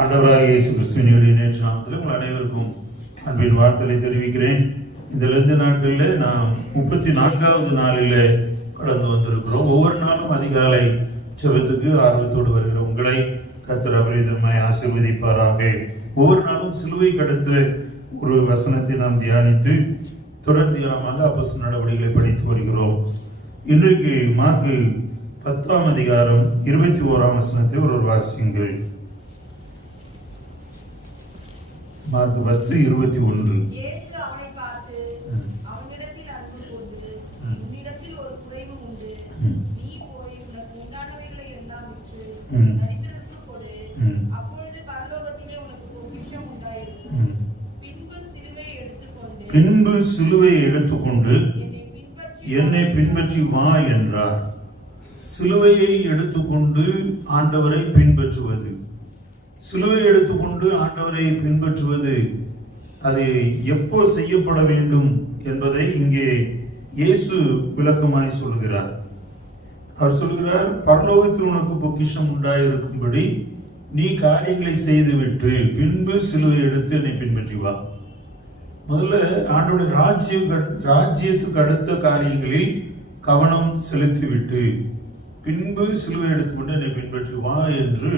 ஆண்டவராகிய இயேசு கிறிஸ்துவினுடைய நேற்று நாமத்தில் உங்கள் அனைவருக்கும் அன்பின் வார்த்தையை தெரிவிக்கிறேன். இந்த 2 நாட்களில் நாம் 34வது நாளில் கடந்து வந்திருக்கிறோம். ஒவ்வொரு நாளும் அதிகாலை ஜெபத்துக்கு ஆர்வத்தோடு வருகிற உங்களை கர்த்தர் அபரிதமாய் ஆசீர்வதிப்பாராக. ஒவ்வொரு நாளும் சிலுவை கடந்த ஒரு வசனத்தை நாம் தியானித்து தொடர் தியானமாக அப்போஸ்தலர் நடவடிக்கைகளை படித்து வருகிறோம். இன்றைக்கு மார்க்கு 10ஆம் அதிகாரம் 21ஆம் வசனத்தை ஒரு வாசியுங்கள். மார்க்கு 10:21. பின்பு சிலுவையை எடுத்துக்கொண்டு என்னை பின்பற்றி வா என்றார். சிலுவையை எடுத்துக்கொண்டு ஆண்டவரை பின்பற்றுவது, சிலுவை எடுத்துக்கொண்டு ஆண்டவரை பின்பற்றுவது, அது எப்போ செய்யப்பட வேண்டும் என்பதை இங்கே இயேசு விளக்கமாய் சொல்கிறார். அவர் சொல்கிறார், பரலோகத்தில் உனக்கு பொக்கிஷம் உண்டாயிருக்கும்படி நீ காரியங்களை செய்துவிட்டு பின்பு சிலுவை எடுத்து என்னை பின்பற்றி வா. முதல்ல ஆண்டோடைய ராஜ்யத்துக்கு அடுத்த காரியங்களில் கவனம் செலுத்திவிட்டு பின்பு சிலுவை எடுத்துக்கொண்டு என்னை பின்பற்றி வா என்று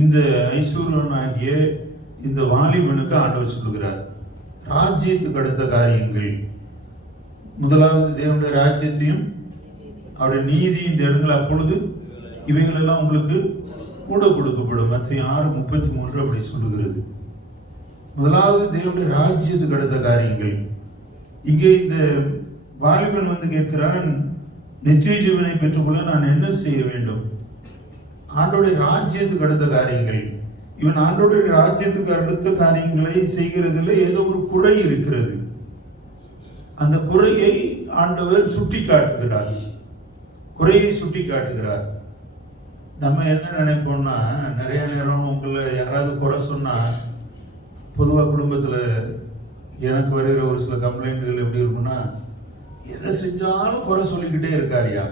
இந்த ஐஸ்வர்யனாகிய இந்த வாலிபனுக்கு ஆண்டவர் சொல்லுகிறார். ராஜ்யத்துக்கு அடுத்த காரியங்கள், முதலாவது தேவனுடைய ராஜ்யத்தையும் அவருடைய நீதியும் தேடுங்கள், அப்பொழுது இவைகளெல்லாம் உங்களுக்கு கூட கொடுக்கப்படும். மத்தேயு 6:33 அப்படி சொல்லுகிறது. முதலாவது தேவனுடைய ராஜ்யத்துக்கு அடுத்த காரியங்கள். இங்கே இந்த வாலிபன் வந்து கேட்கிறான், நித்திய ஜீவனை பெற்றுக்கொள்ள நான் என்ன செய்ய வேண்டும்? ஆண்டோடைய ராஜ்யத்துக்கு அடுத்த காரியங்கள். இவன் ஆண்டோடைய ராஜ்யத்துக்கு அடுத்த காரியங்களை செய்கிறதுல ஏதோ ஒரு குறை இருக்கிறது. அந்த குறையை ஆண்டவர் சுட்டி காட்டுகிறார். குறையை சுட்டி காட்டுகிறார். நம்ம என்ன நினைப்போம்னா, நிறைய நேரம் உங்களை யாராவது குறை சொன்னா, பொதுவாக குடும்பத்தில் எனக்கு வருகிற ஒரு சில கம்ப்ளைண்ட்டுகள் எப்படி இருக்குன்னா, எதை செஞ்சாலும் குறை சொல்லிக்கிட்டே இருக்காரியா.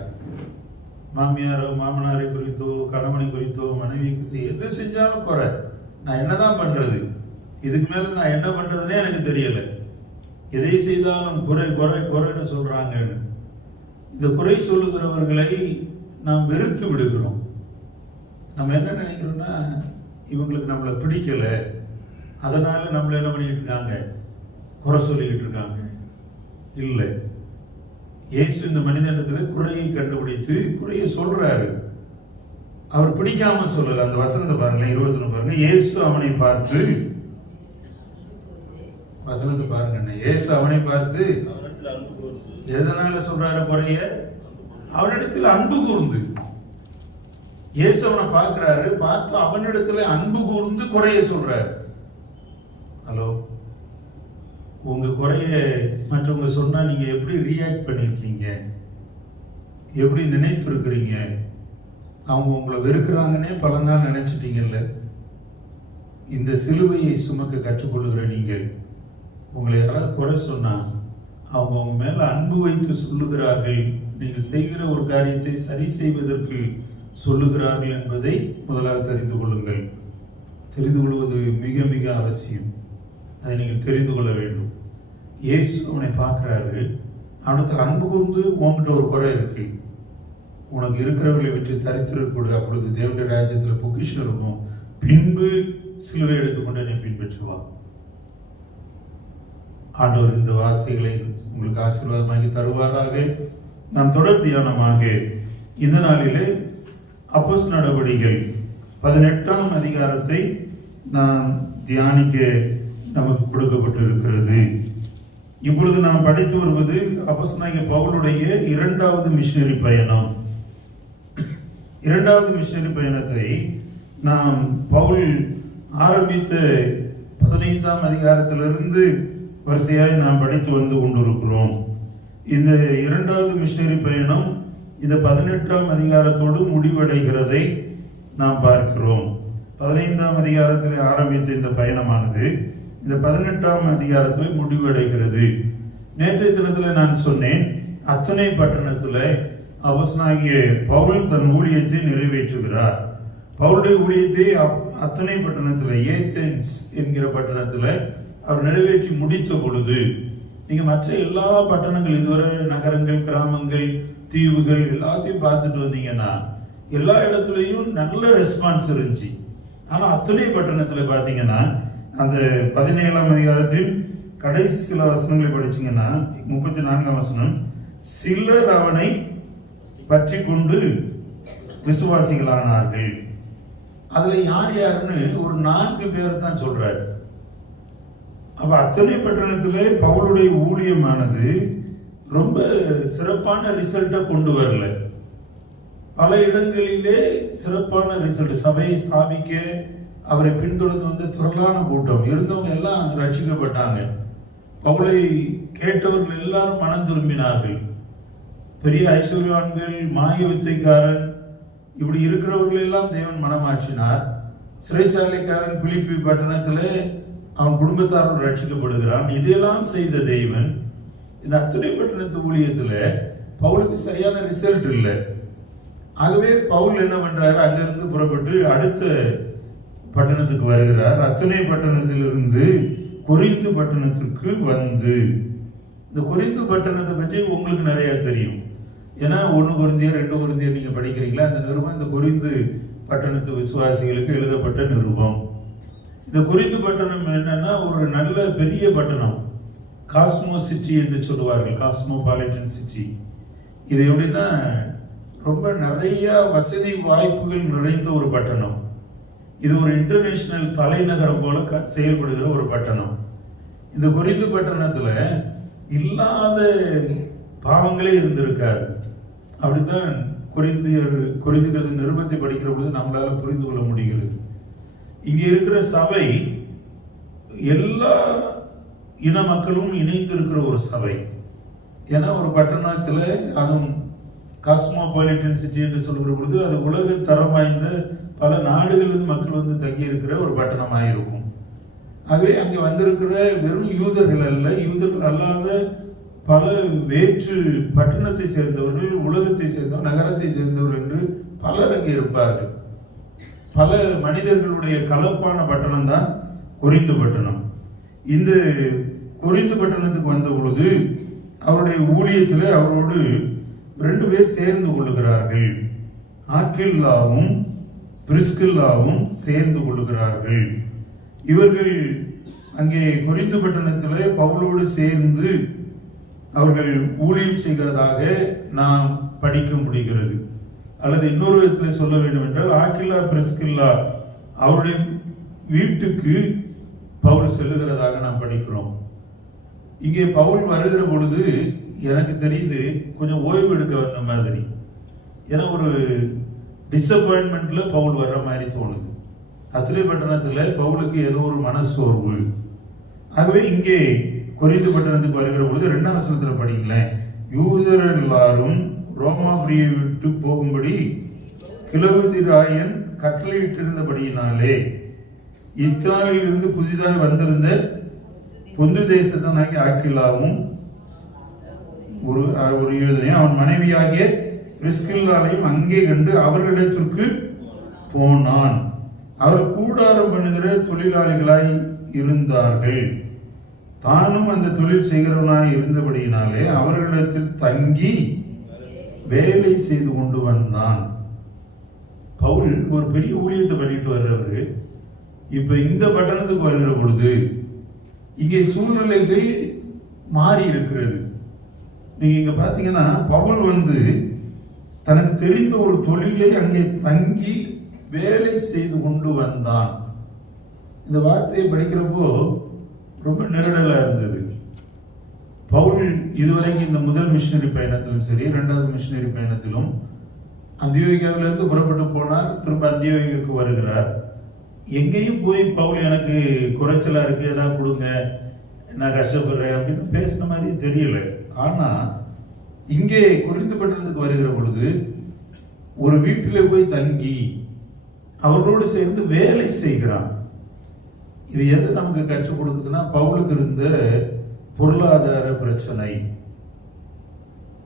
மாமியாரோ மாமனாரை குறித்தோ கணவனை குறித்தோ மனைவி குறித்தோ எது செஞ்சாலும் குறை. நான் என்னதான் பண்றது? இதுக்கு மேல நான் என்ன பண்றதுன்னே எனக்கு தெரியல. எதை செய்தாலும் குறை குறை குறைன்னு சொல்றாங்கன்னு இந்த குறை சொல்லுகிறவர்களை நாம் வெறுத்து விடுகிறோம். நம்ம என்ன நினைக்கிறோம்னா, இவங்களுக்கு நம்மளை பிடிக்கல, அதனால நம்மள என்ன பண்ணிட்டு இருக்காங்க, குறை சொல்லிக்கிட்டு இருக்காங்க. இல்லை, இயேசு இந்த மனிதனிடத்தில் குறையை கண்டுபிடித்து குறையை சொல்றாரு. அவர் பிடிக்காம சொல்லல. அந்த வசனத்தை பாருங்களேன், 21 பாருங்க. இயேசு அவனை பார்த்து, வசனத்தை பாருங்க, இயேசு அவனை பார்த்து எதனால சொல்றாரு குறைய? அவனிடத்தில் அன்பு கூர்ந்து. இயேசு அவனை பார்க்கிறாரு, பார்த்து அவனிடத்துல அன்பு கூர்ந்து குறைய சொல்றாரு. ஹலோ, உங்க குறைய மற்றவங்க சொன்னா நீங்க எப்படி ரியாக்ட் பண்ணிருக்கீங்க? எப்படி நினைத்திருக்கிறீங்க? அவங்க உங்களை வெறுக்கிறாங்கன்னே பல நாள் நினைச்சிட்டீங்கல்ல. இந்த சிலுவையை சுமக்க கற்றுக்கொள்ளுகிற நீங்கள், உங்களை யாராவது குறை சொன்னா அவங்க உங்க மேல அன்பு வைத்து சொல்லுகிறார்கள், நீங்கள் செய்கிற ஒரு காரியத்தை சரி செய்வதற்கு சொல்லுகிறார்கள் என்பதை முதலாக தெரிந்து கொள்ளுங்கள். தெரிந்து கொள்வது மிக மிக அவசியம். அதை நீங்கள் தெரிந்து கொள்ள வேண்டும். இயேசு அவனை பார்க்கிறாரு, அவனத்தில் அன்பு கூர்ந்து உன்கிட்ட ஒரு குறை இருக்கு, உனக்கு இருக்கிறவர்களை வச்சு தரித்திருக்கூட, அப்பொழுது தேவனுடைய ராஜ்யத்தில் பொக்கிஷம் இருக்கும், பின்பு சிலுவை எடுத்துக்கொண்டு என்னை பின்பற்றுவா. ஆண்டவர் இந்த வார்த்தைகளை உங்களுக்கு ஆசீர்வாதமாகி தருவாராக. நாம் தொடர் தியானமாக இந்த நாளிலே அப்போஸ்தலர் நடவடிக்கைகள் 18ஆம் அதிகாரத்தை நாம் தியானிக்க நமக்கு கொடுக்கப்பட்டு இருக்கிறது. இப்பொழுது நாம் படித்து வருவது அப்போஸ்தலனாகிய பவுலுடைய 2வது மிஷனரி பயணம். 2வது மிஷனரி பயணத்தை நாம் பவுல் ஆரம்பித்த 15ஆம் அதிகாரத்திலிருந்து வரிசையாய் நாம் படித்து வந்து கொண்டிருக்கிறோம். இந்த 2வது மிஷனரி பயணம் இந்த 18ஆம் அதிகாரத்தோடு முடிவடைகிறதை நாம் பார்க்கிறோம். 15ஆம் அதிகாரத்தில் ஆரம்பித்த இந்த பயணமானது இந்த 18ஆம் அதிகாரத்தில் முடிவடைகிறது. நேற்றைய தினத்தில் நான் சொன்னேன், அத்தனை பட்டணத்தில் அப்போஸ்தலனாகிய பவுல் தன் ஊழியத்தை நிறைவேற்றுகிறார். பவுலுடைய ஊழியத்தை அத்தனை பட்டணத்தில், ஏதென்ஸ் என்கிற பட்டணத்தில் அவர் நிறைவேற்றி முடித்த பொழுது நீங்க மற்ற எல்லா பட்டணங்கள், இதுவரை நகரங்கள், கிராமங்கள், தீவுகள் எல்லாத்தையும் பார்த்துட்டு வந்தீங்கன்னா எல்லா இடத்துலையும் நல்ல ரெஸ்பான்ஸ் இருந்துச்சு. ஆனா அத்தனை பட்டணத்துல பாத்தீங்கன்னா அந்த 17ஆம் அதிகாரத்தில் கடைசி சில வசனங்களை படிச்சீங்கன்னா 34ஆம் வசனம், சிலர் அவனை பற்றி கொண்டு விசுவாசிகளானார்கள். அதுல யார் யாருன்னு ஒரு 4 பேர் தான் சொல்றாரு. அப்ப அத்தனை பட்டணத்திலே பவுலுடைய ஊழியமானது ரொம்ப சிறப்பான ரிசல்ட்டை கொண்டு வரல. பல இடங்களிலே சிறப்பான ரிசல்ட், சபையை ஸ்தாபிக்க அவரை பின்தொடர்ந்து வந்த திரளான கூட்டம் இருந்தவங்க எல்லாம் ரட்சிக்கப்பட்டாங்க. பவுலை கேட்டவர்கள் எல்லாரும் மனம் திரும்பினார்கள். பெரிய ஐஸ்வர்யவான்கள், மாய வித்தைக்காரன், இப்படி இருக்கிறவர்கள் எல்லாம் தேவன் மனமாற்றினார். சிறைச்சாலைக்காரன் பிலிப்பி பட்டணத்துல அவன் குடும்பத்தாரோடு ரட்சிக்கப்படுகிறான். இதையெல்லாம் செய்த தெய்வன் இந்த அத்தனை பட்டணத்து ஊழியத்துல பவுலுக்கு சரியான ரிசல்ட் இல்லை. ஆகவே பவுல் என்ன பண்றாரு, அங்கிருந்து புறப்பட்டு அடுத்த பட்டணத்துக்கு வருகிறார். அத்தனை பட்டணத்திலிருந்து கொரிந்து பட்டணத்திற்கு வந்து, இந்த கொரிந்து பட்டணத்தை பற்றி உங்களுக்கு நிறைய தெரியும். ஏன்னா 1 கொரிந்தியர் 2 கொரிந்தியர் நீங்க படிக்கிறீங்களா, அந்த நிருபம் இந்த கொரிந்து பட்டணத்து விசுவாசிகளுக்கு எழுதப்பட்ட நிருபம். இந்த கொரிந்து பட்டணம் என்னன்னா ஒரு நல்ல பெரிய பட்டணம், காஸ்மோ சிட்டி என்று சொல்லுவார்கள், காஸ்மோபாலிட்டன் சிட்டி. இது எப்படின்னா ரொம்ப நிறைய வசதி வாய்ப்புகள் நிறைந்த ஒரு பட்டணம். இது ஒரு இன்டர்நேஷனல் தலைநகரம் போல செயல்படுகிற ஒரு பட்டணம். இந்த கொரிந்து பட்டணத்துல இல்லாத பாவங்களே இருந்திருக்காது. அப்படித்தான் கொரிந்துகிறது நிருபத்தை படிக்கிற பொழுது நம்மளால புரிந்து கொள்ள முடிகிறது. இங்க இருக்கிற சபை எல்லா இன மக்களும் இணைந்து இருக்கிற ஒரு சபை. ஏன்னா ஒரு பட்டணத்துல, அதுவும் காஸ்மோபாலிட்டன் சிட்டி என்று சொல்கிற பொழுது அது உலக தரம் வாய்ந்த பல நாடுகளிலிருந்து மக்கள் வந்து தங்கி இருக்கிற ஒரு பட்டணமாக இருக்கும். ஆகவே அங்கே வந்திருக்கிற வெறும் யூதர்கள் அல்ல, யூதர்கள் அல்லாத பல வேற்று பட்டணத்தை சேர்ந்தவர்கள், உலகத்தை சேர்ந்தவர், நகரத்தை சேர்ந்தவர்கள் என்று பலர் அங்கே இருப்பார்கள். பல மனிதர்களுடைய கலப்பான பட்டணம் தான் கொரிந்து பட்டணம். இந்த கொரிந்து பட்டணத்துக்கு வந்த பொழுது அவருடைய ஊழியத்தில் அவரோடு 2 பேர் சேர்ந்து கொள்ளுகிறார்கள். ஆக்கில்லாவும் பிரிஸ்கில்லாவும் சேர்ந்து கொள்ளுகிறார்கள். இவர்கள் அங்கே கொரிந்து பட்டணத்தில் பவுலோடு சேர்ந்து அவர்கள் ஊழியம் செய்கிறதாக நாம் படிக்க முடிகிறது. அல்லது இன்னொரு விதத்தில் சொல்ல வேண்டும் என்றால், ஆக்கில்லா பிரிஸ்கில்லா அவருடைய வீட்டுக்கு பவுல் செல்லுகிறதாக நாம் படிக்கிறோம். இங்கே பவுல் வருகிற பொழுது எனக்கு தெரியுது கொஞ்சம் ஓய்வு எடுக்க வந்த மாதிரி. ஏன்னா ஒரு டிசப்பாயின்மெண்ட்ல பவுல் வர்ற மாதிரி தோணுது. அத்திரை பட்டணத்துல பவுலுக்கு ஏதோ ஒரு மனசோர்வு. ஆகவே இங்கே கொரிந்து பட்டணத்துக்கு வருகிற பொழுது 2ஆம் வசனத்துல படிங்களேன், யூதர் எல்லாரும் ரோமாபுரியை விட்டு போகும்படி கிலவுதிராயன் கட்டளையிட்டிருந்தபடியினாலே இத்தாலியில் இருந்து புதிதாக வந்திருந்த பொந்து தேசத்தனாகி ஆக்கிலாவும் ஒரு யூதனையும் அவன் மனைவியாகிய பிரிஸ்கில்லாவையும் அங்கே கண்டு அவர்களிடத்திற்கு போனான். அவர் கூடாரம் பண்ணுகிற தொழிலாளிகளாய் இருந்தார்கள். தானும் அந்த தொழில் செய்கிறவனாய் இருந்தபடியினாலே அவர்களிடத்தில் தங்கி வேலை செய்து கொண்டு வந்தான். பவுல் ஒரு பெரிய ஊழியத்தை பண்ணிட்டு வர்றவரு இப்ப இந்த பட்டணத்துக்கு வருகிற பொழுது இங்கே சூழ்நிலைகள் மாறி இருக்கிறது. நீங்க இங்க பாத்தீங்கன்னா பவுல் வந்து தனக்கு தெரிந்த ஒரு தொழிலை அங்கே தங்கி வேலை செய்து கொண்டு வந்தான். இந்த வார்த்தையை படிக்கிறப்போ ரொம்ப நெருடலா இருந்தது. பவுல் இதுவரைக்கும் இந்த முதல் மிஷினரி பயணத்திலும் சரி, 2வது மிஷினரி பயணத்திலும் அந்தியோகியாவிலிருந்து புறப்பட்டு போனார், திரும்ப அந்தியோகியாவுக்கு வருகிறார். எங்கேயும் போய் பவுல் எனக்கு குறைச்சலா இருக்கு, ஏதாவது கொடுங்க, நான் கஷ்டப்படுறேன் அப்படின்னு பேசின மாதிரி தெரியல. ஆனா இங்கே கொரிந்து பட்டணத்துக்கு வருகிற பொழுது ஒரு வீட்டிலே போய் தங்கி அவர்களோடு சேர்ந்து வேலை செய்கிறான். இது எது நமக்கு கற்றுக் கொடுக்குதுன்னா, பவுலுக்கு இருந்த பொருளாதார பிரச்சனை.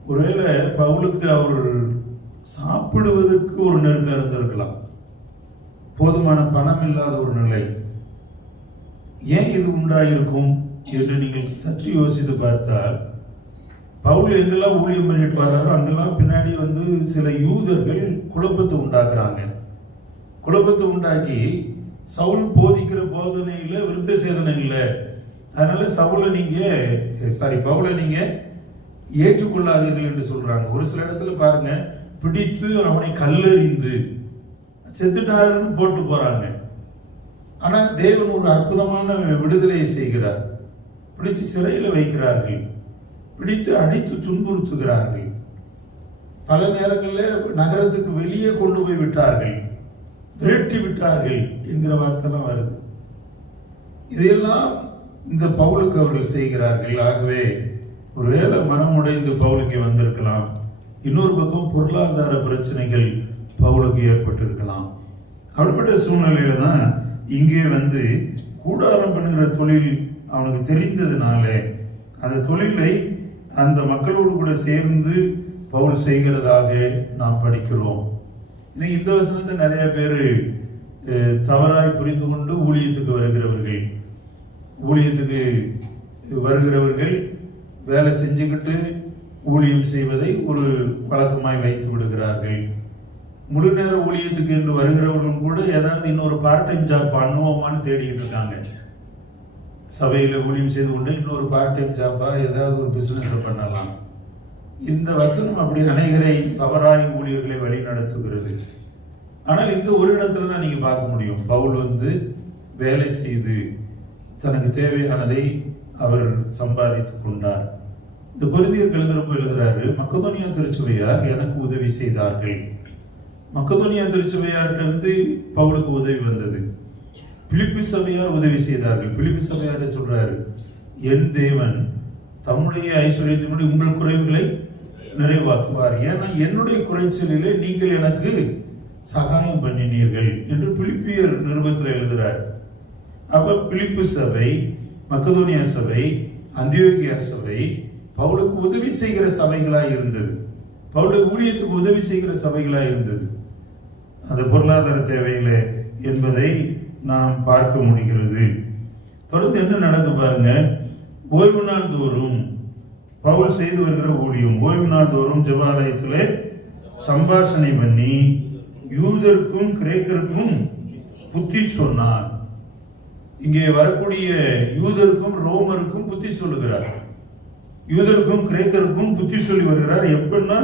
ஒருவேளை பவுலுக்கு அவர் சாப்பிடுவதற்கு ஒரு நெருக்கம் இருந்திருக்கலாம். போதுமான பணம் இல்லாத ஒரு நிலை. ஏன் இது உண்டாயிருக்கும் என்று நீங்கள் சற்று யோசித்து பார்த்தால், பவுல் எங்கெல்லாம் ஊழியம் பண்ணிட்டு வர்றாரோ அங்கெல்லாம் பின்னாடி சில யூதர்கள் குழப்பத்தை உண்டாக்குறாங்க. குழப்பத்தை உண்டாக்கி சவுல் போதிக்கிற போதனையில விருத்த சேதனை இல்லை, அதனால பவுலை நீங்க ஏற்றுக்கொள்ளாதீர்கள் என்று சொல்றாங்க. ஒரு சில இடத்துல பாருங்க, பிடித்து அவனை கல்லெறிந்து செத்துட்டாருன்னு போட்டு போறாங்க. ஆனா தேவன் ஒரு அற்புதமான விடுதலையை செய்கிறார். பிடிச்சு சிறையில வைக்கிறார்கள், பிடித்து அடித்து துன்புறுத்துகிறார்கள். பல நேரங்களில் நகரத்துக்கு வெளியே கொண்டு போய் விட்டார்கள், விரட்டி விட்டார்கள் என்கிற வார்த்தைலாம் வருது. இதையெல்லாம் இந்த பவுலுக்கு அவர்கள் செய்கிறார்கள். ஆகவே ஒருவேளை மனமுடைந்து பவுலுக்கு வந்திருக்கலாம். இன்னொரு பக்கம் பொருளாதார பிரச்சனைகள் பவுலுக்கு ஏற்பட்டிருக்கலாம். அப்படிப்பட்ட சூழ்நிலையில தான் இங்கே கூடாரம் பண்ணுகிற தொழில் அவனுக்கு தெரிந்ததுனால அந்த தொழிலை அந்த மக்களோடு கூட சேர்ந்து பவுல் செய்கிறதாக நாம் படிக்கிறோம். இன்னைக்கு இந்த வசனத்தை நிறைய பேர் தவறாய் புரிந்து கொண்டு ஊழியத்துக்கு வருகிறவர்கள் வேலை செஞ்சுக்கிட்டு ஊழியம் செய்வதை ஒரு வழக்கமாய் வைத்து விடுகிறார்கள். முழு நேர ஊழியத்துக்கு என்று வருகிறவர்களும் கூட ஏதாவது இன்னொரு பார்ட் டைம் ஜாப் பண்ணுவோமான்னு தேடிக்கிட்டு இருக்காங்க. சபையில ஊழியம் செய்து கொண்டு இன்னொரு பார்ட் டைம் ஜாப்பா ஏதாவது ஒரு பிசினஸ் பண்ணலாம். இந்த வசனம் அப்படி அநேகரை தவறாய் ஊழியர்களை வழி நடத்துகிறது. ஆனால் இந்த ஒரு இடத்துல தான் நீங்க பார்க்க முடியும், பவுல் வேலை செய்து தனக்கு தேவையானதை அவர் சம்பாதித்துக் கொண்டார். இந்த கொரிந்தியருக்கு எழுதுறாரு, மக்கதோனியா திருச்சபையார் எனக்கு உதவி செய்தார்கள். மக்கதோனியா திருச்சபையார்கிட்ட பவுலுக்கு உதவி வந்தது. பிலிப்பி சபையார் உதவி செய்தார்கள். பிலிப்பி சபையார் சொல்றாரு, என் தேவன் தம்முடைய ஐஸ்வர்யத்தினுடைய உங்கள் குறைவுகளை நிறைவாக்குவார், ஏன்னா என்னுடைய குறைச்சலிலே நீங்கள் எனக்கு சகாயம் பண்ணினீர்கள் என்று பிலிப்பியர் நிருபத்தில் எழுதுறார். அப்ப பிலிப்பு சபை, மக்கதோனியா சபை, அந்தியோகியா சபை பவுலுக்கு உதவி செய்கிற சபைகளாய் இருந்தது. பவுலுடைய ஊழியத்துக்கு உதவி செய்கிற சபைகளாய் இருந்தது. அந்த பொருளாதார தேவைகளை என்பதை நாம் பார்க்க முடிகிறது. தொடர்ந்து என்ன நடந்து பாருங்க. ஓய்வு நாள் தோறும் பவுல் செய்து வருகிற ஊழியம், ஓய்வு நாள் தோறும் ஜெபாலயத்திலே சம்பாஷணை பண்ணி யூதருக்கும் கிரேக்கருக்கும் புத்தி சொன்னார். இங்கே வரக்கூடிய யூதருக்கும் ரோமருக்கும் புத்தி சொல்லுகிறார். யூதருக்கும் கிரேக்கருக்கும் புத்தி சொல்லி வருகிறார். எப்படின்னா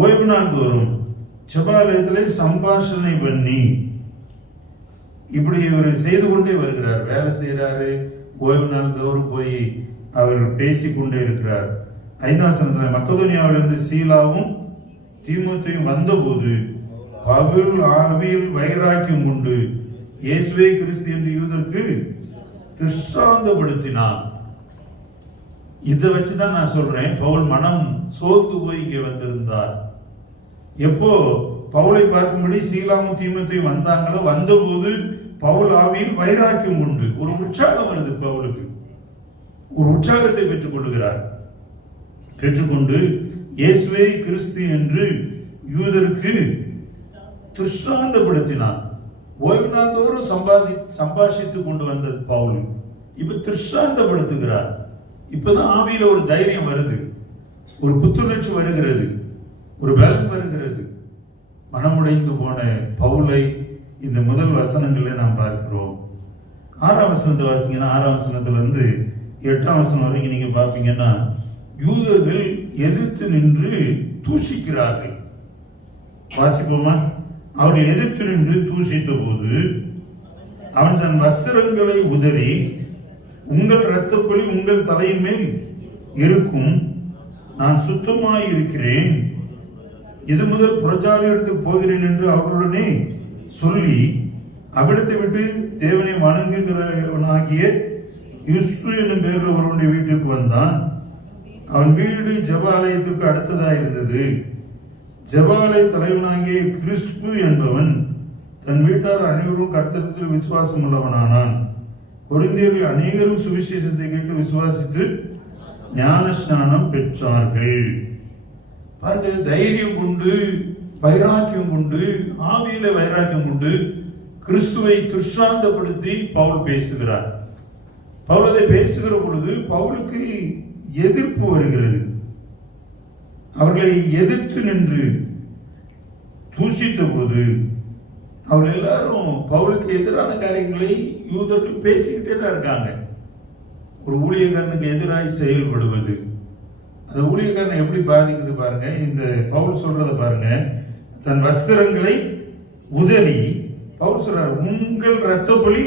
ஓய்வு நாள் தோறும் ஜெபாலயத்திலே சம்பாஷணை பண்ணி இப்படி இவர் செய்து கொண்டே வருகிறார். வேலை செய்யறாரு, ஓய்வு நாள் தோறும் போய் அவர் பேசிக்கொண்டே இருக்கிறார். 5ஆம் வசனத்துல மக்கதோனியாவிலிருந்து சீலாவும் தீமோத்தேயும் வந்தபோது பவுல் ஆவியில் வைராக்கியம் கொண்டு இயேசுவே கிறிஸ்து என்று யூதருக்கு திருஷ்டாந்தப்படுத்தினார். இதை வச்சுதான் நான் சொல்றேன், பவுல் மனம் சோர்ந்து போய் இங்கே வந்திருந்தார். எப்போ பவுலை பார்க்கும்படி சீலாவும் தீமோத்தேயும் வந்தாங்களோ, வந்தபோது பவுல் ஆவியில் வைராக்கியம் உண்டு, ஒரு உற்சாகம் வருது. பவுலுக்கு ஒரு உற்சாகத்தை பெற்றுக் கொள்ளுகிறார். பெற்றுக்கொண்டு இயேசுவே கிறிஸ்து என்று யூதருக்கு திருஷ்டாந்தப்படுத்தினார். ஓய்வு நாள் தோறும் சம்பாஷித்துக் கொண்டு வந்தது பவுல் இப்ப திருஷ்டாந்தப்படுத்துகிறார். இப்பதான் ஆவியில ஒரு தைரியம் வருது, ஒரு புத்துணர்ச்சி வருகிறது, ஒரு பலம் வருகிறது. மனமுடைந்து போன பவுலை இந்த முதல் வசனங்களை நாம் பார்க்கிறோம். 6ஆம் வசனத்தை வாசிங்கன்னா 6ஆம் வசனத்திலிருந்து 8ஆம் வசனம் வரைக்கும் நீங்க பார்ப்பீங்கன்னா யூதர்கள் எதிர்த்து நின்று தூஷிக்கிறார்கள். வாசிப்போமா? அவர்கள் எதிர்த்து நின்று தூஷித்த போது அவன் தன் வஸ்திரங்களை உதறி, உங்கள் இரத்தப்பழி உங்கள் தலையின் மேல் இருக்கும், நான் சுத்தமாய் இருக்கிறேன், இது முதல் புறஜாதியிடத்துக்கு போகிறேன் என்று அவர்களுடனே சொல்லி அவ்விடத்தை விட்டு தேவனை வணங்குகிறவனாகிய யுஸ்து என்னும் பெயரில் ஒருவனுடைய வீட்டுக்கு வந்தான். அவன் வீடு ஜெபாலயத்துக்கு அடுத்ததாக இருந்தது. ஜெபாலய தலைவனாகிய கிறிஸ்பு என்பவன் தன் வீட்டார் அனைவரும் கர்த்தரிடத்தில் விசுவாசம் உள்ளவனானான். கொரிந்தியர்கள் அநேகரும் சுவிசேஷத்தை கேட்டு விசுவாசித்து ஞான ஸ்நானம் பெற்றார்கள். பாருங்க, தைரியம் கொண்டு, வைராக்கியம் கொண்டு, ஆவியில வைராக்கியம் கொண்டு கிறிஸ்துவை துஷ்டாந்தப்படுத்தி பவுல் பேசுகிறார். பவுல் அதை பேசுகிற பொழுது பவுலுக்கு எதிர்ப்பு வருகிறது. அவர்களை எதிர்த்து நின்று தூஷித்த போது அவர்கள் எல்லாரும் பவுலுக்கு எதிரான காரியங்களை யூதர்கள் பேசிக்கிட்டே தான் இருக்காங்க. ஒரு ஊழியக்காரனுக்கு எதிராக செயல்படுவது அந்த ஊழியக்காரனை எப்படி பாதிக்குது பாருங்க. இந்த பவுல் சொல்றத பாருங்க. தன் வஸ்திரங்களை உதறி பவுல் சொல்றார், உங்கள் இரத்த பலி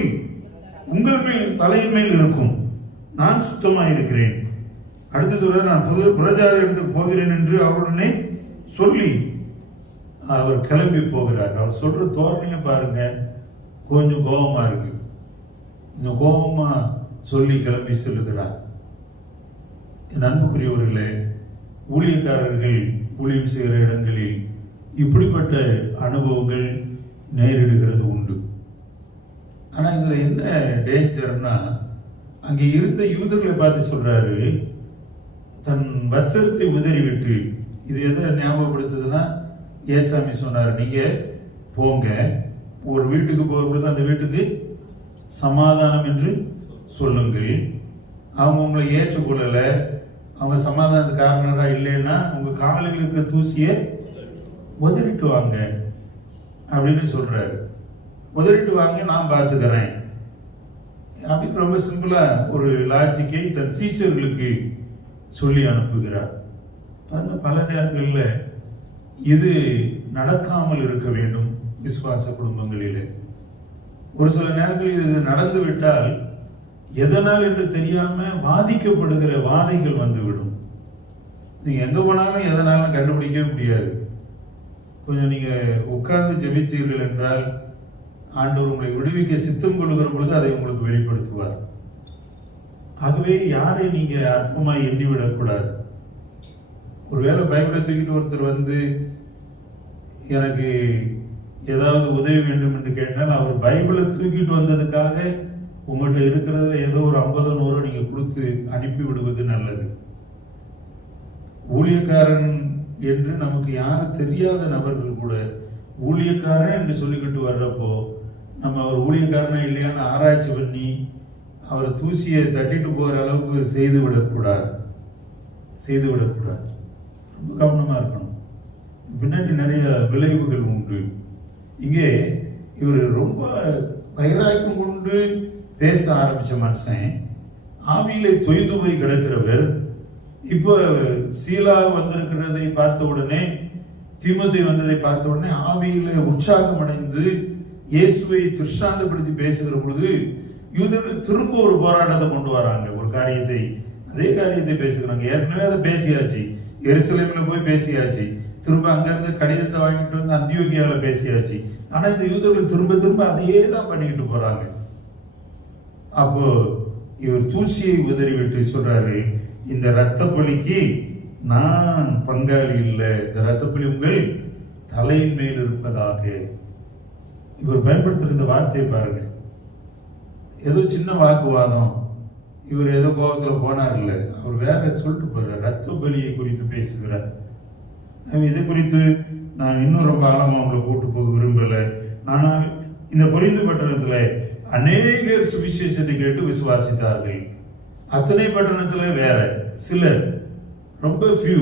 உங்கள் மேல் தலையின் மேல் இருக்கும், நான் சுத்தமாக இருக்கிறேன். அடுத்து சொல்ற, நான் புறஜாதி இடத்துக்கு போகிறேன் என்று அவருடனே சொல்லி அவர் கிளம்பி போகிறார். அவர் சொல்ற தோரணையை பாருங்க, கொஞ்சம் கோபமா இருக்கு. கொஞ்சம் கோபமா சொல்லி கிளம்பி செல்லுகிறார். என் அன்புக்குரியவர்களே, ஊழியக்காரர்கள் ஊழியம் செய்கிற இடங்களில் இப்படிப்பட்ட அனுபவங்கள் நேரிடுகிறது உண்டு. ஆனா இதுல என்ன டேஞ்சர்னா, அங்கே இருந்த யூதர்களை பார்த்து சொல்றாரு, தன் வஸ்திரத்தை உதறிவிட்டு. இது எதை ஞாபகப்படுத்துதுன்னா, ஏசாமி சொன்னார், நீங்க போங்க, ஒரு வீட்டுக்கு போகும்போது அந்த வீட்டுக்கு சமாதானம் என்று சொல்லுங்கள். அவங்க உங்களை ஏற்றுக்கொள்ளல, அவங்க சமாதானத்துக்கு காரணரா இல்லைன்னா உங்க காலில் இருக்கிற தூசியை உதறிட்டு வாங்க அப்படின்னு சொல்றாரு. உதறிட்டு வாங்க, நான் பார்த்துக்கிறேன் அப்படின்னு ரொம்ப சிம்பிளா ஒரு லாஜிக்கை தன் சீஷர்களுக்கு சொல்லி அனுப்புகிறார். பல நேரங்களில் இது நடக்காமல் இருக்க வேண்டும். விசுவாச குடும்பங்களிலே ஒரு சில நேரங்களில் இது நடந்து விட்டால் எதனால் என்று தெரியாம வாதிக்கப்படுகிற வாதைகள் வந்துவிடும். நீங்க எங்க போனாலும் எதனாலும் கண்டுபிடிக்கவே முடியாது. கொஞ்சம் நீங்க உட்கார்ந்து ஜெபித்தீர்கள் என்றால் ஆண்டவர் உங்களை விடுவிக்க சித்தம் கொள்ளுகிற பொழுது அதை உங்களுக்கு வெளிப்படுத்துவார். ஆகவே யாரை நீங்க அற்பமாய் எண்ணிவிடக்கூடாது. ஒருவேளை பைபிளை தூக்கிட்டு ஒருத்தர் வந்து எனக்கு ஏதாவது உதவி வேண்டும் என்று கேட்டால், அவர் பைபிளை தூக்கிட்டு வந்ததுக்காக உங்கள்கிட்ட இருக்கிறதுல ஏதோ ஒரு 50-100 நீங்க கொடுத்து அனுப்பி விடுவது நல்லது. ஊழியக்காரன் என்று நமக்கு யாரும் தெரியாத நபர்கள் கூட ஊழியக்காரன் என்று சொல்லிக்கிட்டு வர்றப்போ நம்ம அவர் ஊழியக்காரனா இல்லையான்னு ஆராய்ச்சி பண்ணி அவரை தூசியை தட்டிட்டு போகிற அளவுக்கு செய்து விடக்கூடாது. ரொம்ப கவனமா இருக்கணும். பின்னாடி நிறைய விளைவுகள் உண்டு. இங்கே இவர் ரொம்ப வைராக்கியம் கொண்டு பேச ஆரம்பிச்ச மனுஷன் ஆவியிலே தொய்ந்து போய் கிடக்கிறவர் இப்போ சீலா வந்திருக்கிறதை பார்த்த உடனே, தீமோத்தேயு வந்ததை பார்த்த உடனே ஆவியிலே உற்சாகம் அடைந்து இயேசுவை திருஷ்டாந்தப்படுத்தி பேசுகிற பொழுது யூதர்கள் திரும்ப ஒரு போராட்டத்தை கொண்டு வராங்க. ஒரு காரியத்தை, அதே காரியத்தை பேசுகிறாங்க. ஏற்கனவே அதை பேசியாச்சு, எருசலேமில் போய் பேசியாச்சு, திரும்ப அங்கிருந்து கடிதத்தை வாங்கிட்டு வந்து அந்தியோகியாவில் பேசியாச்சு. ஆனா இந்த யூதர்கள் திரும்ப திரும்ப அதையே தான் பண்ணிக்கிட்டு போறாங்க. அப்போ இவர் தூசியை உதறிவிட்டு சொல்றாரு, இந்த இரத்த பலிக்கு நான் பங்காளி இல்லை, இந்த இரத்த பலி உங்கள் தலையின் மேல் இருப்பதாக. இவர் பயன்படுத்துற இந்த வார்த்தையை பாருங்க. ஏதோ சின்ன வாக்குவாதம், இவர் ஏதோ கோபத்துல போனார் இல்லை, அவர் வேற சொல்லிட்டு போறார். ரத்த பலியை குறித்து பேசுகிறார். இதை குறித்து நான் இன்னும் ரொம்ப ஆழமா உங்களை கூட்டு போக விரும்பல. ஆனால் இந்த கொரிந்து பட்டணத்துல அநேகர் சுவிசேஷத்தை கேட்டு விசுவாசித்தார்கள். அத்தனை பட்டணத்துல வேற சிலர், ரொம்ப ஃபியூ.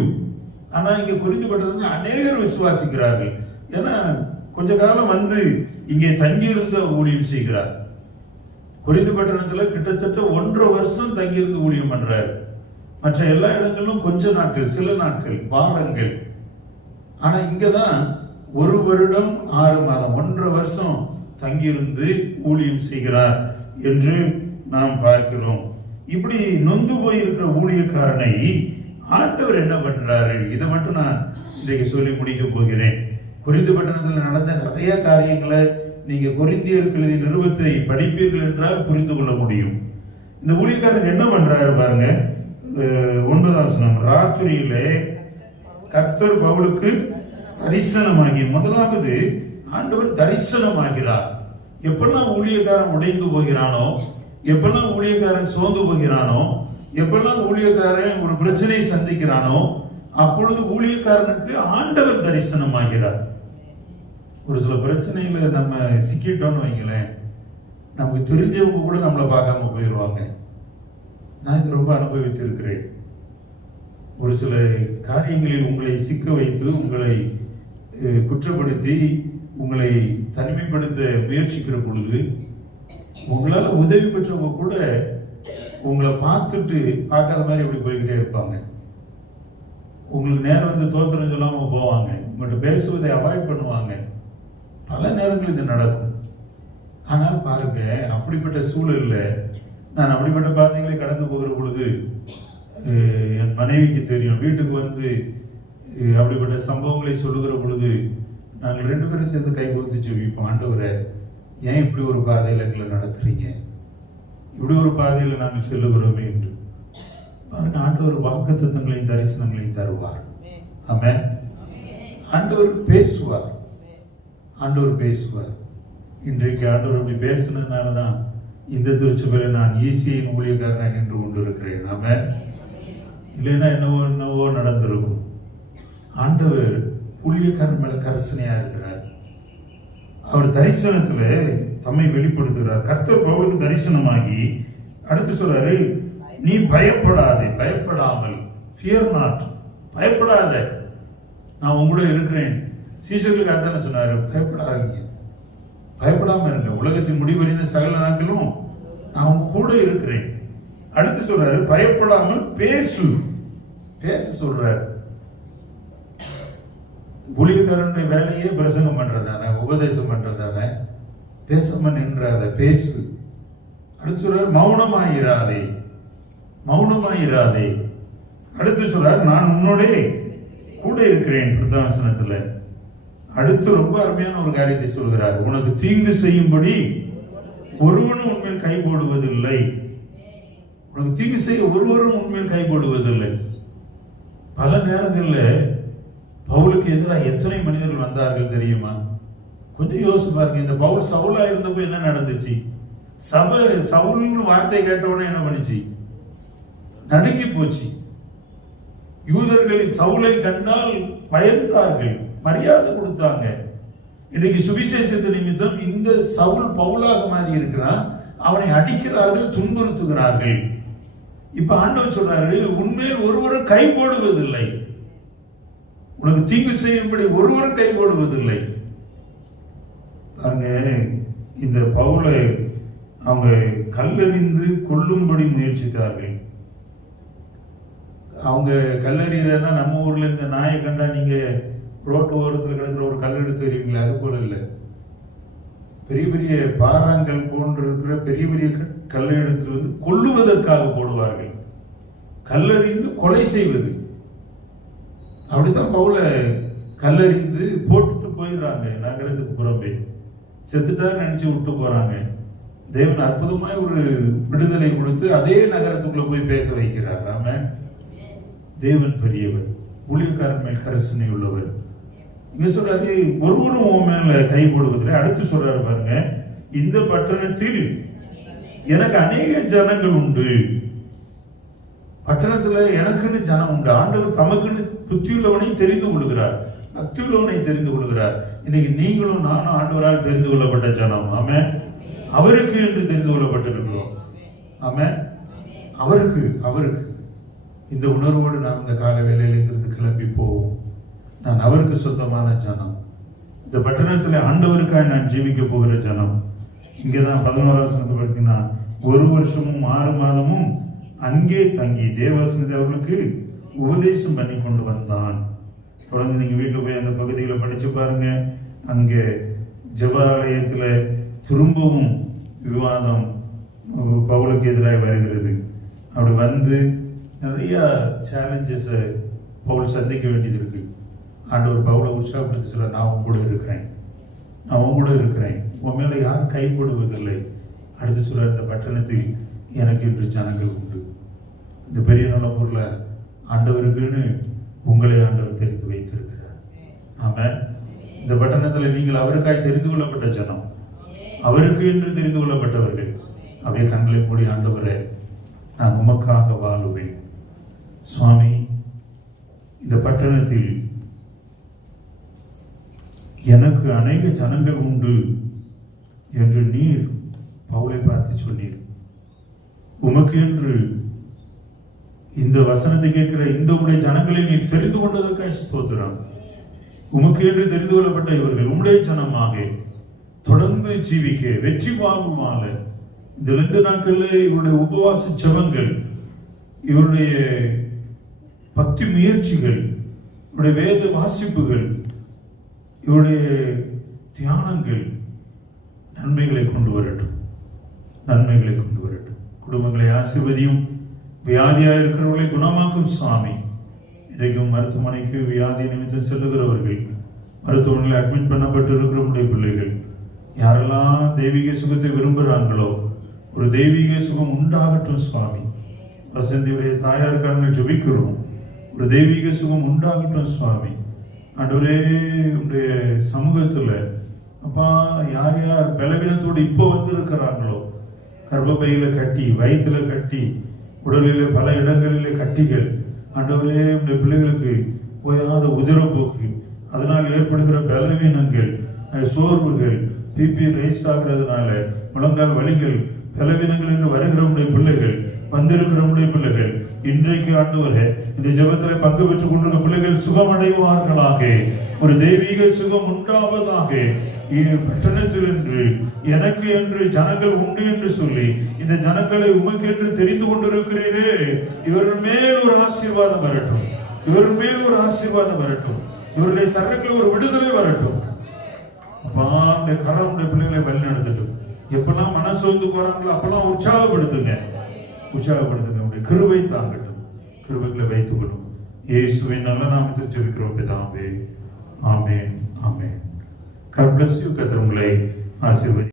ஆனா இங்க கொரிந்து பட்டணத்துல அநேகர் விசுவாசிக்கிறார்கள். ஏன்னா கொஞ்ச காலம் வந்து இங்கே தங்கியிருந்த ஊழியம் செய்கிறார். கொரிந்து பட்டணத்துல கிட்டத்தட்ட 1.5 வருஷம் தங்கியிருந்து ஊழியம் பண்றாரு. மற்ற எல்லா இடங்களிலும் கொஞ்ச நாட்கள், சில நாட்கள், வாரங்கள். ஆனா இங்கதான் 1 வருடம் 6 மாதம், 1.5 வருஷம் தங்கியிருந்து ஊழியம் செய்கிறார் என்று நாம் பார்க்கிறோம். இப்படி நொந்து போயிருக்கிற ஊழியக்காரனை ஆண்டவர் என்ன பண்றாரு? இதை மட்டும் நான் இன்றைக்கு சொல்லி முடிக்க போகிறேன். கொரிந்து பட்டணத்தில் நடந்த நிறைய காரியங்களை நீங்க கொரிந்தியர்கள் நிருபத்தை படிப்பீர்கள் என்றால் புரிந்து கொள்ள முடியும். இந்த ஊழியக்காரன் என்ன பண்றாரு பாருங்க. 9ஆம் வசனம், ராத்திரியிலே கர்த்தர் பவுலுக்கு தரிசனமாகி, முதலாவது ஆண்டவர் தரிசனமாகிறார். எப்பெல்லாம் ஊழியக்காரன் உடைந்து போகிறானோ, எப்பெல்லாம் ஊழியக்காரன் சோர்ந்து போகிறானோ, எப்பெல்லாம் ஊழியக்காரன் ஒரு பிரச்சனையை சந்திக்கிறானோ, அப்பொழுது ஊழியக்காரனுக்கு ஆண்டவர் தரிசனமாகிறார். ஒரு சில பிரச்சனைகளை நம்ம சிக்கிட்டோம்னு வைங்களேன், நமக்கு தெரிஞ்சவங்க கூட நம்மளை பார்க்காம போயிடுவாங்க. நான் இது ரொம்ப அனுபவித்திருக்கிறேன். ஒரு சில காரியங்களில் உங்களை சிக்க வைத்து, உங்களை குற்றப்படுத்தி, உங்களை தனிமைப்படுத்த முயற்சிக்கிற பொழுது உங்களால் உதவி பெற்றவங்க கூட உங்களை பார்த்துட்டு பார்க்காத மாதிரி எப்படி போய்கிட்டே இருப்பாங்க. உங்களுக்கு நேரம் வந்து தோத்திரம் சொல்லாமல் போவாங்க. உங்கள்கிட்ட பேசுவதை அவாய்ட் பண்ணுவாங்க. பல நேரங்கள் இது நடக்கும். ஆனால் பாருங்க, அப்படிப்பட்ட சூழல்ல நான் அப்படிப்பட்ட பாதைகளை கடந்து போகிற பொழுது என் மனைவிக்கு தெரியும். வீட்டுக்கு வந்து அப்படிப்பட்ட சம்பவங்களை சொல்லுகிற பொழுது நாங்கள் 2 பேரும் சேர்ந்து கை கொடுத்து ஜெபிப்போம். ஆண்டவரே, ஏன் இப்படி ஒரு பாதையில் எங்களை நடத்துறீங்க? இப்படி ஒரு பாதையில் நாங்கள் செல்லுகிறோமே என்று பாருங்க. ஆண்டவர் வாக்குத்தத்தங்களையும் தரிசனங்களையும் தருவார். ஆமென். ஆண்டவர் பேசுவார். ஆண்டவர் பேசுவார். இன்றைக்கு ஆண்டவர் அப்படி பேசுனதுனால தான் இந்த திருச்சபையில் நான் ஈசியின் ஊழியக்காரனாக நின்று கொண்டிருக்கிறேன். ஆமென். இல்லைன்னா என்னவோ நடந்திருக்கும். ஆண்டவர் ஊழியக்காரன் மேல கரிசனையா இருக்கிறார். அவர் தரிசனத்துல தம்மை வெளிப்படுத்துகிறார். கர்த்தர் பவுலுக்கு தரிசனமாகி அடுத்து சொல்றாரு, நீ பயப்படாதே, பயப்படாமல், fear not, பயப்படாத, நான் உங்களோட இருக்கிறேன். சீஷர்களுக்கு அதான சொன்னாரு, பயப்படாதீங்க, பயப்படாம இருங்க, உலகத்தின் முடிவறிந்த சகல நாட்களும் நான் உங்க கூட இருக்கிறேன். அடுத்து சொல்றாரு, பயப்படாமல் பேசு, பேச சொல்றாரு. ஊழியக்காரனுடைய வேலையே பிரசங்கம் பண்றதானே, உபதேசம் பண்றதானே, பேசாம நின்றாத, பேசு. அடுத்து சொல்றாரு, மௌனமாயிராதே, மௌனமாயிராதே. அடுத்து சொல்றாரு, நான் உன்னோட கூட இருக்கிறேன். பிரதாசனத்துல அடுத்து ரொம்ப அருமையான ஒரு காரியத்தை சொல்கிறார், உனக்கு தீங்கு செய்யும்படி ஒருவனும் உண்மையில் கை போடுவதில்லை. உனக்கு தீங்கு செய்ய ஒருவரும் உண்மையில் கை போடுவதில்லை. பல நேரங்களில் பவுலுக்கு எதிராக எத்தனை மனிதர்கள் வந்தார்கள் தெரியுமா? கொஞ்சம் யோசிச்சு பாருங்க. இந்த பவுல் சவுலா இருந்தப்போ என்ன நடந்துச்சு? சவுல்னு வார்த்தை கேட்ட உடனே என்ன பண்ணிச்சு? நடுங்கி போச்சு. யூதர்கள் சவுலை கண்டால் பயந்தார்கள், மரியாதை கொடுத்தாங்க. இன்றைக்கு சுவிசேஷத்து நிமித்தம் இந்த சவுல் பவுலாக மாறி இருக்கிறான். அவனை அடிக்கிறார்கள், துன்புறுத்துகிறார்கள். இப்ப ஆண்டவர் சொல்றாரு, உண்மையில் ஒருவரும் கை போடுவதில்லை, உனக்கு தீங்கு செய்யும்படி ஒருவரும் கை போடுவதில்லை. பாருங்க, இந்த பவுலை அவங்க கல்லெறிந்து கொல்லும்படி முயற்சித்தார்கள். அவங்க கல்லெறியறதுனா நம்ம ஊர்ல இந்த நாயை கண்டா நீங்க ரோட்டு ஓரத்தில் கிடக்கிற ஒரு கல் எடுத்து எறிவீங்களா? அது போல இல்லை. பெரிய பெரிய பாறாங்கல் போன்று இருக்கிற பெரிய பெரிய கல்லை எடுத்துட்டு வந்து கொல்லுவதற்காக போடுவார்கள். கல்லறிந்து கொலை செய்வது. அப்படித்தான் பவுலை கல்லறிந்து போட்டுட்டு போயிடுறாங்க. நகரத்துக்கு புறம்பே செத்துட்டார் நினைச்சு விட்டு போறாங்க. தேவன் அற்புதமாய் ஒரு விடுதலை கொடுத்து அதே நகரத்துக்குள்ள போய் பேச வைக்கிறார். ஆமென். தேவன் பெரியவர், ஊழியக்காரன் மேல் கரிசனை உள்ளவர். இங்க சொல்றாரு, ஒருவனும் உன் மேல கை போடுவதில்லை. அடுத்து சொல்றாரு பாருங்க, இந்த பட்டணத்தில் எனக்கு அநேக ஜனங்கள் உண்டு. பட்டணத்துல எனக்குன்னு ஜனம் உண்டு. ஆண்டவர் தமக்குன்னு புத்தியுள்ளவனை தெரிந்து கொள்கிறார், பக்தியுள்ளவனை தெரிந்து கொள்கிறார். இன்னைக்கு நீங்களும் நானும் ஆண்டவரால் தெரிந்து கொள்ளப்பட்ட ஜனம். ஆமென். அவருக்கு என்று தெரிந்து கொள்ளப்பட்டிருக்கிறோம். ஆமென். அவருக்கு அவருக்கு இந்த உணர்வோடு நாம் இந்த கால வேளையிலிருந்து கிளம்பி போவோம். நான் அவருக்கு சொந்தமான ஜனம். இந்த பட்டணத்தில் ஆண்டவருக்காக நான் ஜீவிக்க போகிற ஜனம். இங்கேதான் 11ஆம் வசனத்தை பார்த்தீங்கன்னா, 1 வருஷமும் 6 மாதமும் அங்கே தங்கி தேவவசனத்தை அவர்களுக்கு உபதேசம் பண்ணி கொண்டு வந்தான். தொடர்ந்து நீங்க வீட்டில் போய் அந்த பகுதிகளை படிச்சு பாருங்க. அங்கே ஜெபாலயத்துல திரும்பவும் விவாதம் பவுலுக்கு எதிராக வருகிறது. அப்படி வந்து நிறைய சேலஞ்சஸை பவுல் சந்திக்க வேண்டியது இருக்கு. ஆண்டவர் பவுலை உற்சாகப்படுத்தி சொல்ல, நான் உன் கூட இருக்கிறேன், நான் உன் கூட இருக்கிறேன், உன் மேல யாரும் கை போடுவதில்லை. அடுத்து சொல்ற, இந்த பட்டணத்தில் எனக்கு இன்று ஜனங்கள் உண்டு. இந்த பெரிய நல்லூர்ல ஆண்டவருக்குன்னு உங்களை ஆண்டவர் தெரிந்து வைத்திருக்கிறார். ஆமென். இந்த பட்டணத்தில் நீங்கள் அவருக்காய் தெரிந்து கொள்ளப்பட்ட ஜனம், அவருக்கு என்று தெரிந்து கொள்ளப்பட்டவர்கள். அப்படியே கண்களை மூடி, ஆண்டவரே, நான் உமக்காக வாழுவேன் சுவாமி. இந்த பட்டணத்தில் எனக்கு அநேக ஜனங்கள் உண்டு என்று நீர் பவுலை பார்த்து சொன்னீர். உமக்கு என்று இந்த வசனத்தை கேட்கிற இந்த உடைய ஜனங்களை நீர் தெரிந்து கொண்டதற்காக ஸ்தோத்திரம். உமக்கு என்று தெரிந்து கொள்ளப்பட்ட இவர்கள் உம்முடைய ஜனமாக தொடர்ந்து ஜீவிக்க வெற்றி வாழ்வுமாக இந்த 2 நாட்களில் இவருடைய உபவாச ஜெபங்கள், இவருடைய பக்தி முயற்சிகள், இவருடைய வேத வாசிப்புகள், இவருடைய தியானங்கள் நன்மைகளை கொண்டு வரட்டும், நன்மைகளை கொண்டு வரட்டும். குடும்பங்களை ஆசீர்வதியும். வியாதியாக இருக்கிறவர்களை குணமாக்கும் சுவாமி. இன்றைக்கும் மருத்துவமனைக்கு வியாதி நிமித்தம் செல்லுகிறவர்கள், மருத்துவமனையில் அட்மிட் பண்ணப்பட்டு இருக்கிற பிள்ளைகள், யாரெல்லாம் தெய்வீக சுகத்தை விரும்புகிறாங்களோ ஒரு தெய்வீக சுகம் உண்டாகட்டும் சுவாமி. வசந்தியுடைய தாயார் கடங்கள் ஜெபிக்கிறோம். ஒரு தெய்வீக சுகம் உண்டாகட்டும் சுவாமி. ஆண்டவரே, உடைய சமூகத்தில் அப்பா யார் யார் பலவீனத்தோடு இப்போ வந்திருக்கிறாங்களோ, கர்ப்பப்பையில கட்டி, வயிற்றுல கட்டி, உடலிலே பல இடங்களிலே கட்டிகள், ஆண்டவரே உடைய பிள்ளைகளுக்கு போயாத உதிரப்போக்கு, அதனால் ஏற்படுகிற பலவீனங்கள், சோர்வுகள், பிபி ரைஸ் ஆகிறதுனால முழங்கால் வலிகள், பலவீனங்கள் என்று வருகிற உடைய பிள்ளைகள், வந்திருக்கிற உடைய பிள்ளைகள், இன்றைக்கு ஆண்டவரே இந்த ஜெபத்தில் பங்கு பெற்றுக் கொண்டிருக்கிற பிள்ளைகள் சுகமடைவார்களாக. ஒரு தெய்வீக சுகம் உண்டாவதாக. பட்டணத்தில் என்று எனக்கு என்று ஜனங்கள் உண்டு என்று சொல்லி இந்த ஜனங்களை உமக்கு என்று தெரிந்து கொண்டிருக்கிறீரே, இவர்கள் மேல் ஒரு ஆசீர்வாதம் வரட்டும், இவர்கள் மேல் ஒரு ஆசீர்வாதம் வரட்டும், இவருடைய சரக்குல ஒரு விடுதலை வரட்டும். அப்பா இந்த கரவுடைய பிள்ளைகளை வழி நடத்தட்டும். எப்பெல்லாம் மனசு வந்து போறாங்களோ அப்பெல்லாம் உற்சாகப்படுத்துங்க, உற்சாகப்படுத்துங்க. உடைய கிருபை தாங்கட்டும், கிருபைகளை வைத்துக் கொள்ளும். இயேசுவின் நல்ல நாமத்தில் ஜெபிக்கிறோம் பிதாவே. ஆமென், ஆமென். God bless you. கர்த்தர் உங்களை ஆசீர்வதி.